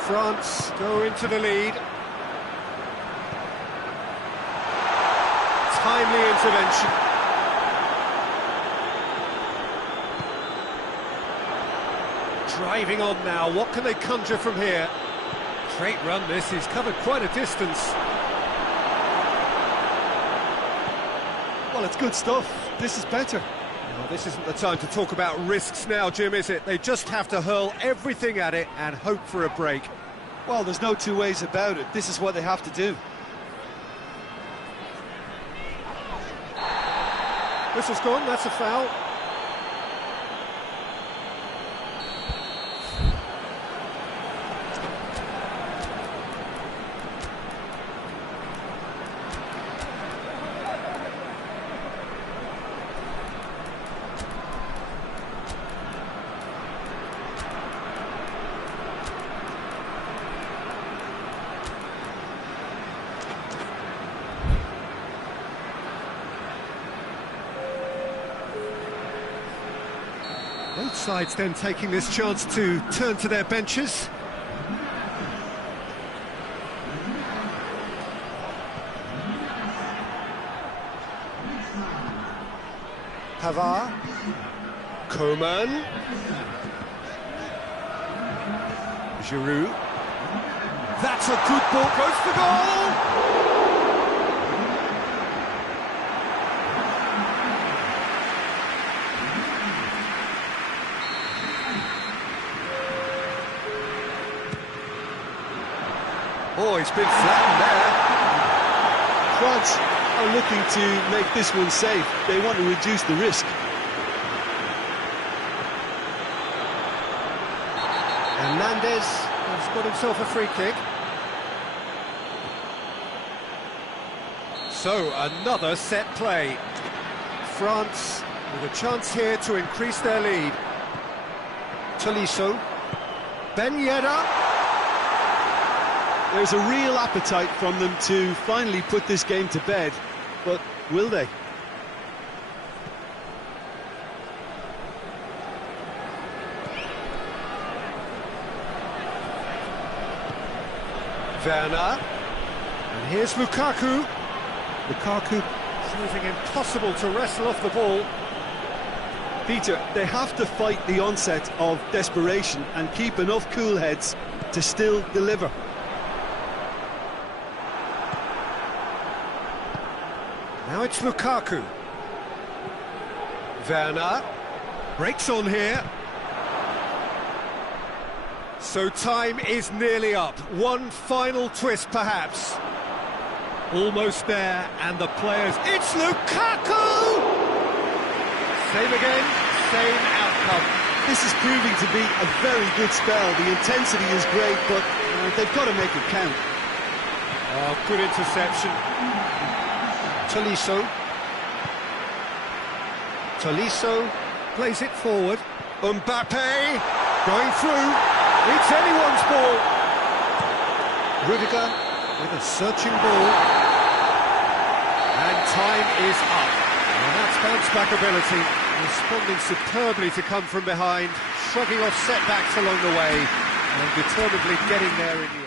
France go into the lead. Timely intervention. Driving on now, what can they conjure from here? Great run this, he's covered quite a distance. Well, it's good stuff. This is better. Well, this isn't the time to talk about risks now, Jim, is it? They just have to hurl everything at it and hope for a break. Well, there's no two ways about it. This is what they have to do. Whistle's gone, that's a foul. Both sides then taking this chance to turn to their benches. Pavard, Coman, Giroud. That's a good ball, goes for goal! Oh, he's been flattened there. France are looking to make this one safe. They want to reduce the risk. Hernandez has got himself a free kick. So, another set play. France with a chance here to increase their lead. Tolisso. Ben Yedder. There's a real appetite from them to finally put this game to bed, but will they? Werner. And here's Lukaku. Lukaku proving impossible to wrestle off the ball. Peter, they have to fight the onset of desperation and keep enough cool heads to still deliver. Now it's Lukaku. Werner breaks on here. So time is nearly up. One final twist, perhaps. Almost there, and the players... It's Lukaku! Same again, same outcome. This is proving to be a very good spell. The intensity is great, but they've got to make it count. Oh, good interception. Tolisso. Tolisso plays it forward. Mbappe going through. It's anyone's ball. Rudiger with a searching ball. And time is up. And that's bounce-back ability. Responding superbly to come from behind, shrugging off setbacks along the way, and determinedly getting there in the end.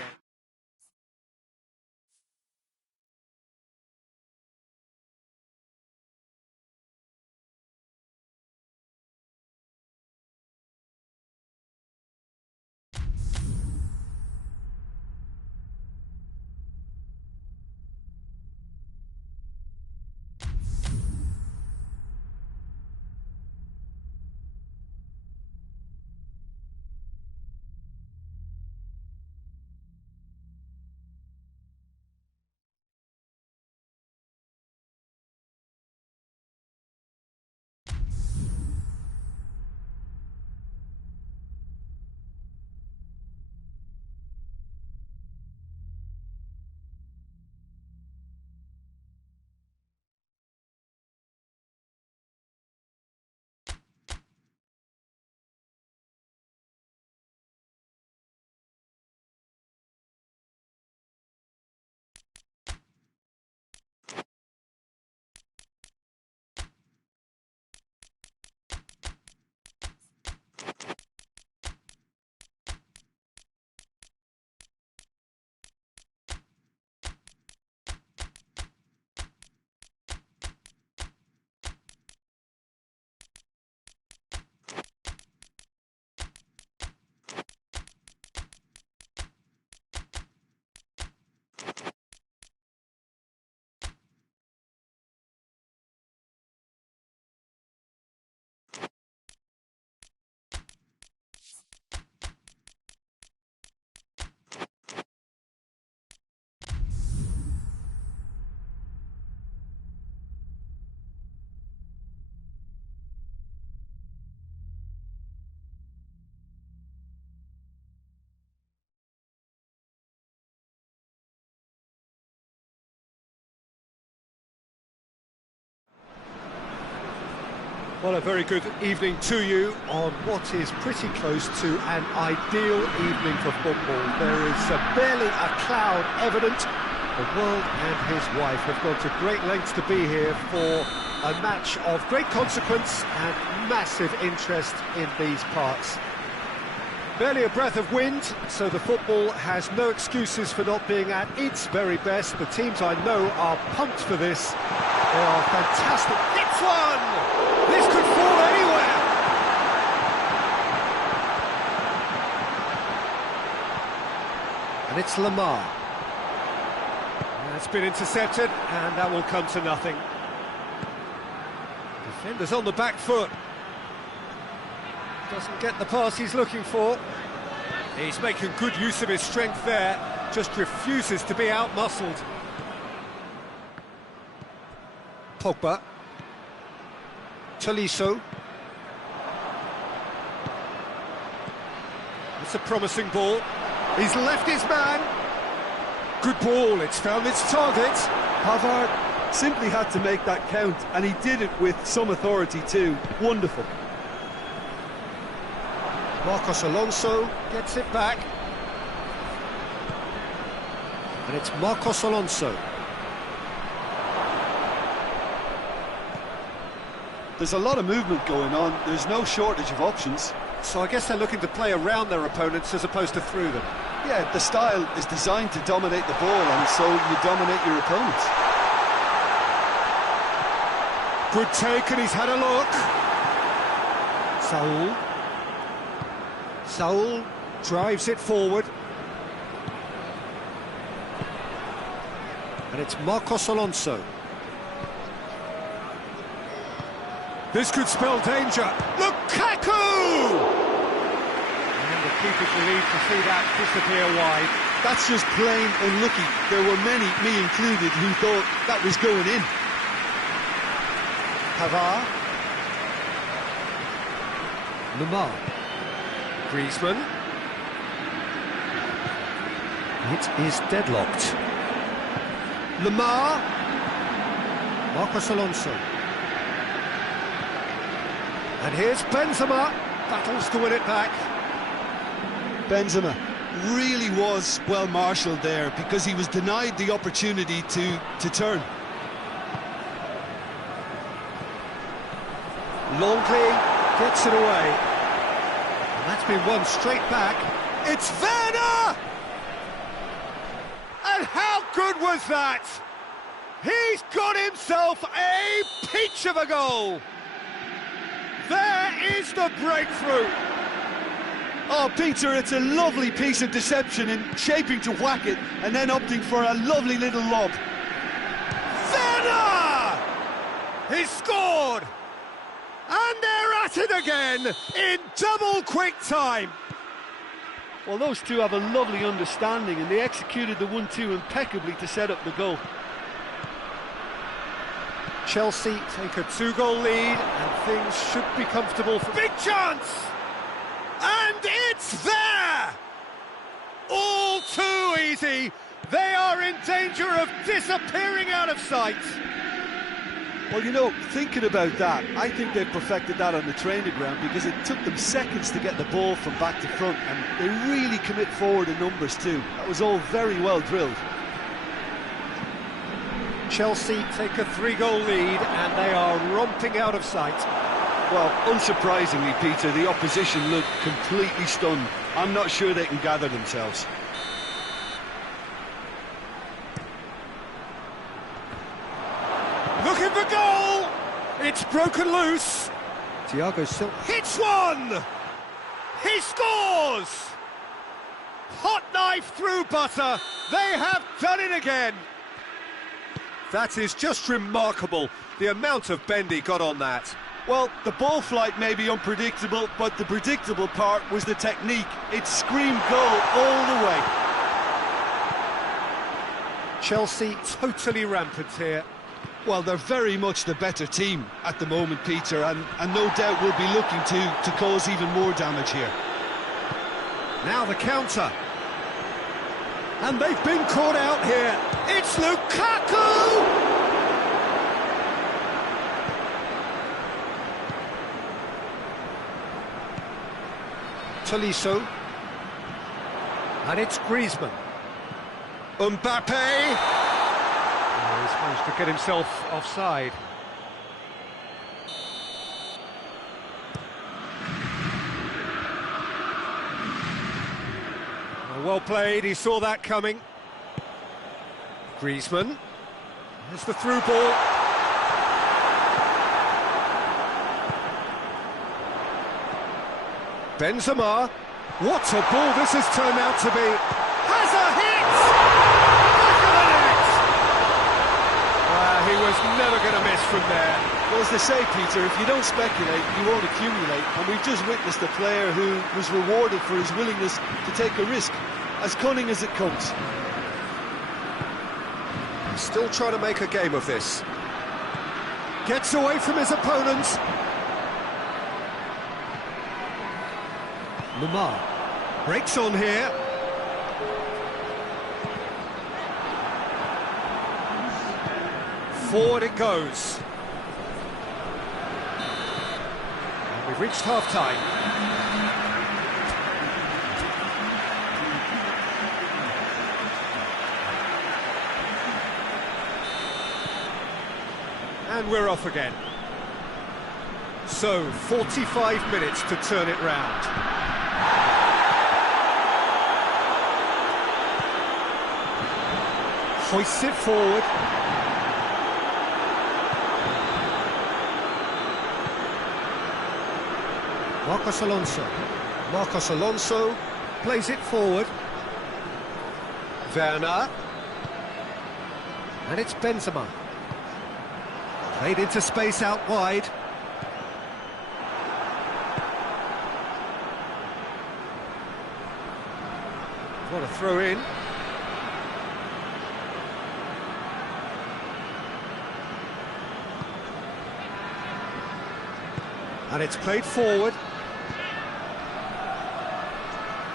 Well, a very good evening to you on what is pretty close to an ideal evening for football. There is barely a cloud evident. The world and his wife have gone to great lengths to be here for a match of great consequence and massive interest in these parts. Barely a breath of wind, so the football has no excuses for not being at its very best. The teams I know are pumped for this. They are fantastic. It's one! This could fall anywhere! And it's Lamar. That's been intercepted, and that will come to nothing. Defender's on the back foot. Doesn't get the pass he's looking for. He's making good use of his strength there, just refuses to be out-muscled. Pogba. Tolisso. It's a promising ball. He's left his man. Good ball, it's found its target. Pavard simply had to make that count, and he did it with some authority too. Wonderful. Marcos Alonso gets it back. And it's Marcos Alonso. There's a lot of movement going on. There's no shortage of options. So I guess they're looking to play around their opponents as opposed to through them. Yeah, the style is designed to dominate the ball, and so you dominate your opponents. Good take, and he's had a look. Saul drives it forward. And it's Marcos Alonso. This could spell danger. Lukaku! And the keeper's relieved to see that disappear wide. That's just plain unlucky. There were many, me included, who thought that was going in. Pavard. Lamar. Griezmann. It is deadlocked. Lamar. Marcos Alonso. And here's Benzema. Battles to win it back. Benzema really was well marshalled there because he was denied the opportunity to turn. Longley gets it away. And that's been won straight back. It's Werner! And how good was that? He's got himself a peach of a goal. There is the breakthrough. Oh, Peter, it's a lovely piece of deception in shaping to whack it and then opting for a lovely little lob. Werner! He's scored! And they're at it again in double quick time. Well, those two have a lovely understanding, and they executed the 1-2 impeccably to set up the goal. Chelsea take a 2-goal lead, and things should be comfortable for... Big chance! And it's there! All too easy. They are in danger of disappearing out of sight. Well, you know, thinking about that, I think they've perfected that on the training ground because it took them seconds to get the ball from back to front, and they really commit forward in numbers too. That was all very well drilled. Chelsea take a 3-goal lead, and they are romping out of sight. Well, unsurprisingly, Peter, the opposition look completely stunned. I'm not sure they can gather themselves. Looking for goal! It's broken loose. Thiago Silva Hits one! He scores! Hot knife through butter. They have done it again. That is just remarkable, the amount of bend he got on that. Well, the ball flight may be unpredictable, but the predictable part was the technique. It screamed goal all the way. Chelsea totally rampant here. Well, they're very much the better team at the moment, Peter, and no doubt will be looking to cause even more damage here. Now the counter. And they've been caught out here. It's Lukaku! Tolisso. And it's Griezmann. Mbappe! Oh, he's managed to get himself offside. Well played, he saw that coming. Griezmann. There's the through ball. Benzema. What a ball this has turned out to be. Has a hit! Back of the net! He was never going to miss from there. Well, as they say, Peter, if you don't speculate, you won't accumulate. And we've just witnessed a player who was rewarded for his willingness to take a risk, as cunning as it comes. He's still trying to make a game of this. Gets away from his opponents. Lamar breaks on here. Forward it goes. And we've reached half-time. And we're off again. So, 45 minutes to turn it round. Hoists it forward. Marcos Alonso plays it forward. Werner. And it's Benzema. Played into space out wide. What a throw in. And it's played forward.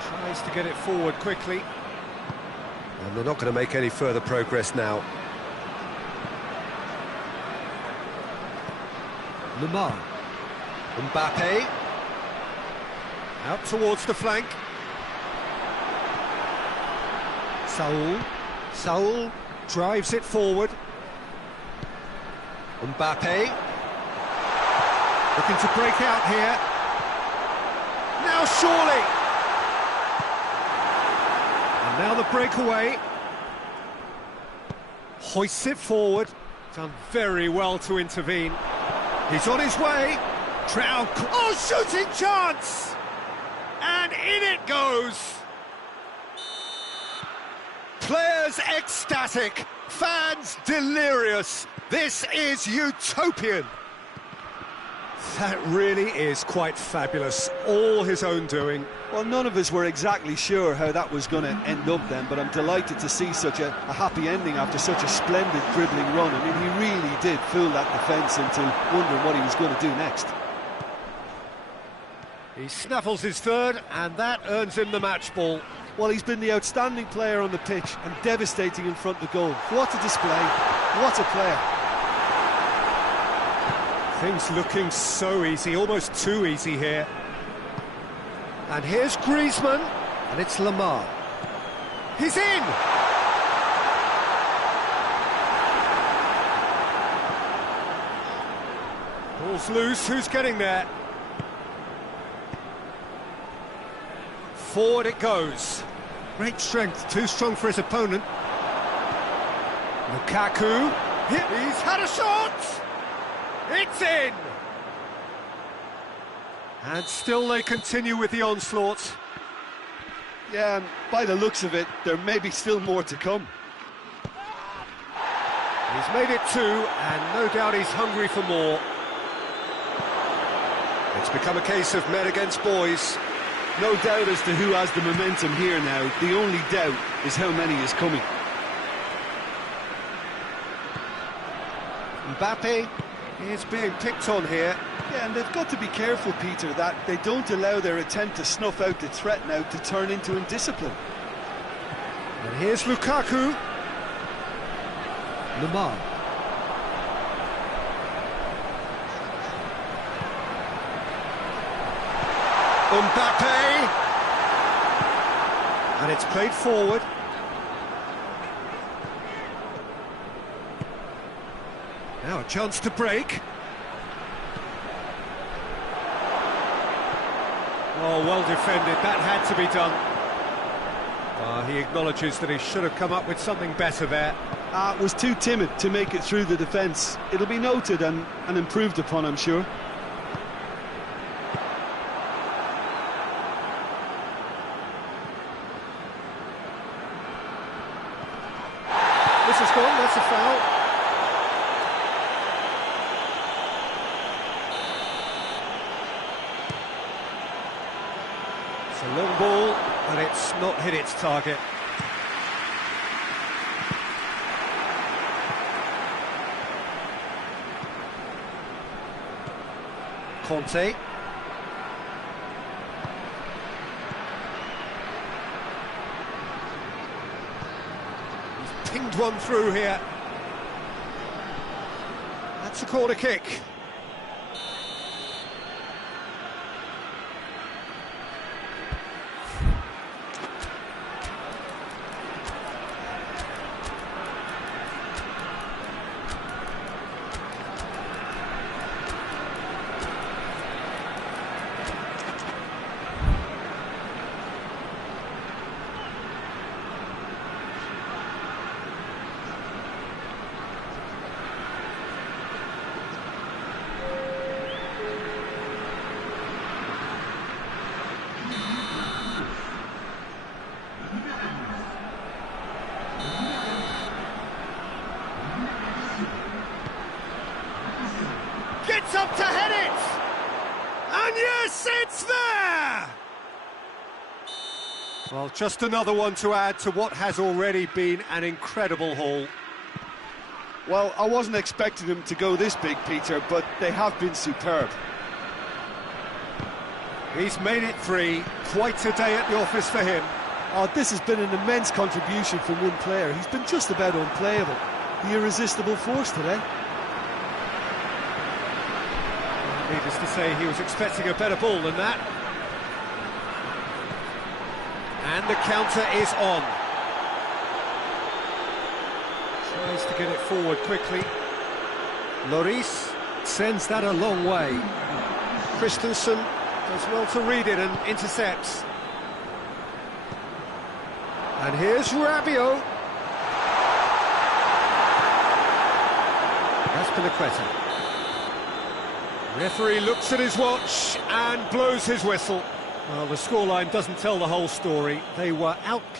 Tries to get it forward quickly. And they're not going to make any further progress now. Lamar. Mbappe. Out towards the flank. Saul drives it forward. Mbappe. Looking to break out here. Now surely. And now the breakaway. Hoists it forward. Done very well to intervene. He's on his way. Trout. Oh, shooting chance! And in it goes! Players ecstatic. Fans delirious. This is utopian. That really is quite fabulous. All his own doing. Well, none of us were exactly sure how that was going to end up then, but I'm delighted to see such a happy ending after such a splendid dribbling run. I mean, he really did fool that defence into wondering what he was going to do next. He snaffles his third, and that earns him the match ball. Well, he's been the outstanding player on the pitch and devastating in front of the goal. What a display, what a player. Things looking so easy, almost too easy here. And here's Griezmann, and it's Lamar. He's in! Ball's loose, who's getting there? Forward it goes. Great strength, too strong for his opponent. Lukaku. He's had a shot! It's in! And still they continue with the onslaught. Yeah, and by the looks of it, there may be still more to come. He's made it two, and no doubt he's hungry for more. It's become a case of men against boys. No doubt as to who has the momentum here now. The only doubt is how many is coming. Mbappe is being picked on here. Yeah, and they've got to be careful, Peter, that they don't allow their attempt to snuff out the threat now to turn into indiscipline. And here's Lukaku. Lamar. Mbappe. And it's played forward. Now a chance to break. Oh, well defended. That had to be done. He acknowledges that he should have come up with something better there. Was too timid to make it through the defence. It'll be noted and improved upon, I'm sure. This has gone, that's a foul. It's a long ball, but it's not hit its target. Conte. He's pinged one through here. That's a corner kick. Gets up to head it! And yes, it's there! Well, just another one to add to what has already been an incredible haul. Well, I wasn't expecting them to go this big, Peter, but they have been superb. He's made it 3. Quite a day at the office for him. Oh, this has been an immense contribution from one player. He's been just about unplayable. The irresistible force today. Needless to say, he was expecting a better ball than that. And the counter is on. Tries to get it forward quickly. Lloris sends that a long way. Christensen does well to read it and intercepts. And here's Rabiot. Azpilicueta. Referee looks at his watch and blows his whistle. Well, the scoreline doesn't tell the whole story. They were out.